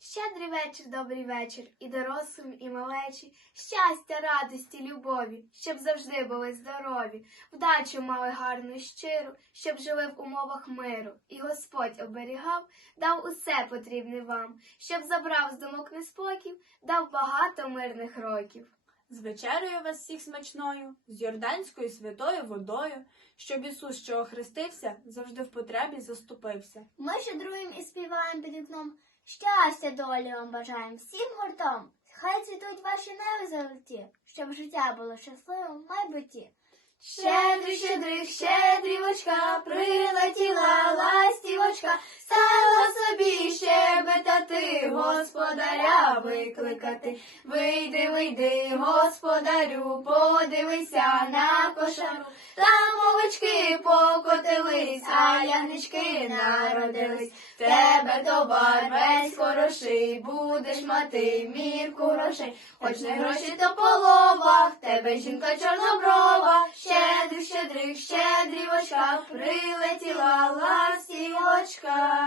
Щедрий вечір, добрий вечір, і дорослим, і малечі, щастя, радості, любові, щоб завжди були здорові, вдачу мали гарну і щиру, щоб жили в умовах миру, і Господь оберігав, дав усе потрібне вам, щоб забрав з думок неспоків, дав багато мирних років. З вечерею вас всіх смачною, з Йорданською святою водою, щоб Ісус, що охрестився, завжди в потребі заступився. Ми щедруємо і співаємо під вікном. Щастя долі вам бажаємо всім гуртом. Хай цвітуть ваші неви золоті, щоб життя було щасливим в майбутті. Щедрий, щедрих, щедрівочка, прилетіла ластівочка, стала собі щебетати, господаря викликати. Вийди, вийди, господарю, подивися на кошару. Там овочки покотились, а янички народились. Тебе товар весь хороший, будеш мати мірку грошей. Хоч не гроші, то полова, тебе жінка чорноброва. Щедрих, щедрих, щедрівочка, прилетіла ластівочка.